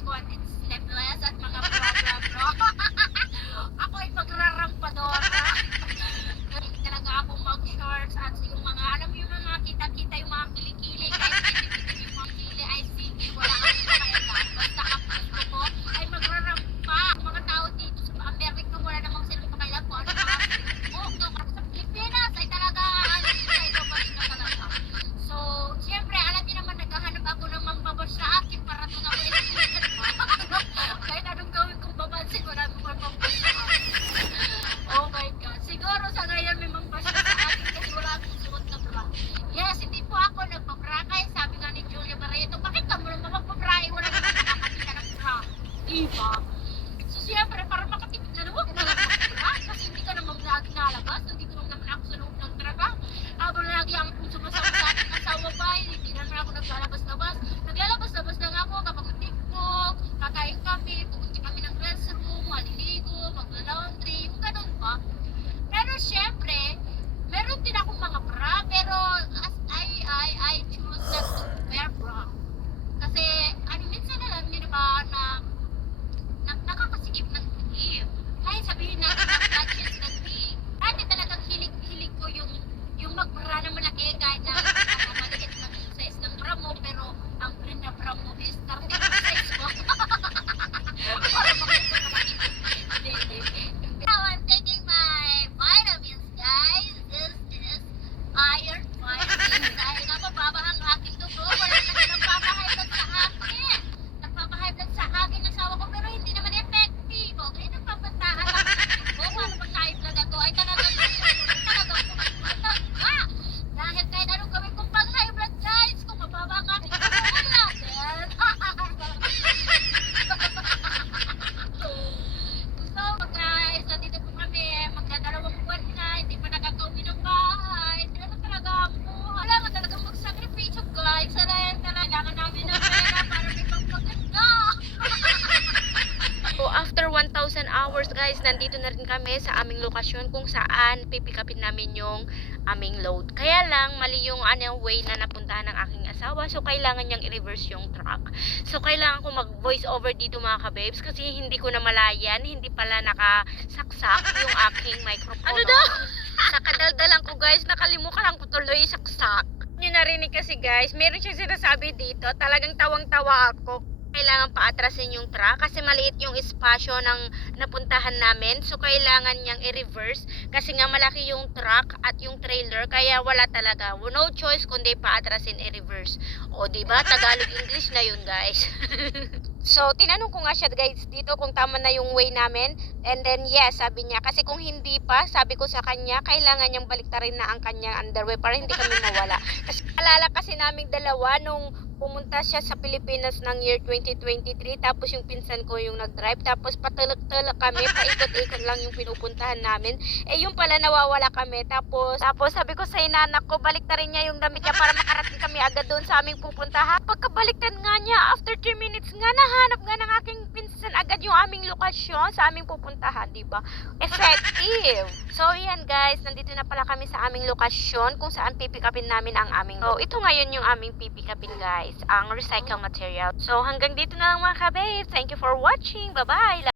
squad, it's sleepless at mga bro. Ako ay magrarampadora. Galing talaga ako mag-shorts at yung mga, alam mo yung mga kita-kita yung mga kilikili, kahit pinipiti yung mga kili, ay sige, wala kang pakailan. Basta ang gusto ko ay magrarampa. Mga tao dito sa Amerika, wala namang silang pakailan kung ano mga mo. So, sa Pilipinas ay talaga, ano ito pa rin na talaga. So, siyempre, alam niyo naman, naghahanap ako ng mambabash sa akin para doon ako i-speaker pa. Kahit anong gawin kong babansin, wala akong mambabash sa akin. Oh my God. Siguro sa ngayon may mambash na sa akin kasi wala akong suot na bra. Yes, hindi po ako nagpabrakay. Sabi nga ni Julia Barreto, bakit ka mo naman magpabrakay? Wala naman nakakakita ng bra. Diba? So, siyempre, para makatipid na naman, bra kasi hindi ka naman lagi nalabas. Hindi ko naman ako sa loob ng trabaho. Habang lagi ang sumasama sa ating asawa pa, hindi naman ako naglalabas-labas. Naglalabas-labas lang ako kapag TikTok, kakain kami, pupunti kami ng restroom, maliligo, magla-laundry, yung ganun pa. Pero syempre, meron din akong mga bra, pero as I choose not to wear bra. Kasi, minsan na lang yun ba na nakakasigip ng tingin. Kahit sabihin natin na touches ng tingin, dati talagang hilig ko yung mag-bra na malaki kahit na maliit na yung size ng bra mo, pero ang print na bra mo is 30 size mo. Para makita na makita. Now I'm taking my vitamins, guys. This is iron vitamins. Dahil nga mababa ang aking dugo, wala na nagpapahigh blood sa akin. Nagpapahigh blood sa akin ng asawa ko, pero hindi naman effective. Okay, nagpapantahan ako ng dugo. Paano pag high blood ako ay talagang dahil kahit anong gawin kong pag high blood, guys, kung mababa ang aking dugo, wala din. So guys, nandito po kami, magdadalawang buwan na, hindi pa nakakauwi ng bahay. Pero talaga po, wala nga talaga magsakripisyo, guys. Kailangan namin ng pera para may pagpaganda. So after 1,000 hours guys, nandito na rin kami sa aming lokasyon kung saan pipikapin namin yung aming load. Kaya lang, mali yung way na napuntahan ng aking asawa. So kailangan niyang i-reverse yung truck. So kailangan ko mag-voice over dito mga kababes kasi hindi ko na malayan, hindi pala nakasaksak yung aking microphone. Ano daw? Sa kadaldalan ko guys, nakalimutan ko tuloy saksak. Yung narinig kasi guys, meron siyang sinasabi dito, talagang tawang-tawa ako. Kailangan paatrasin yung truck kasi maliit yung espasyo ng napuntahan namin. So kailangan niyang i-reverse kasi nga malaki yung truck at yung trailer kaya wala talaga. No choice kundi paatrasin i-reverse. O diba? Tagalog English na yun guys. So tinanong ko nga siya guys dito kung tama na yung way namin. And then yes, sabi niya. Kasi kung hindi pa, sabi ko sa kanya, kailangan niyang baliktarin na ang kanyang underwear para hindi kami mawala. Kasi alala kasi naming dalawa nung pumunta siya sa Pilipinas ng year 2023, tapos yung pinsan ko yung nag-drive, tapos patulak-tulak kami, paikot-ikot lang yung pinupuntahan namin. Eh yung pala nawawala kami, tapos sabi ko sa inanak ko, baliktarin niya yung damit niya para makarating kami agad doon sa aming pupuntahan. Pagkabaliktad nga niya, after 3 minutes nga, nahanap nga ng aking pinsan agad yung aming lokasyon sa aming pupuntahan, diba? Effective! So yan guys, nandito na pala kami sa aming lokasyon kung saan pipikapin namin ang aming load. So ito ngayon yung aming pipikapin guys, ang recycle material. So hanggang dito na lang mga kababes. Thank you for watching. Bye-bye.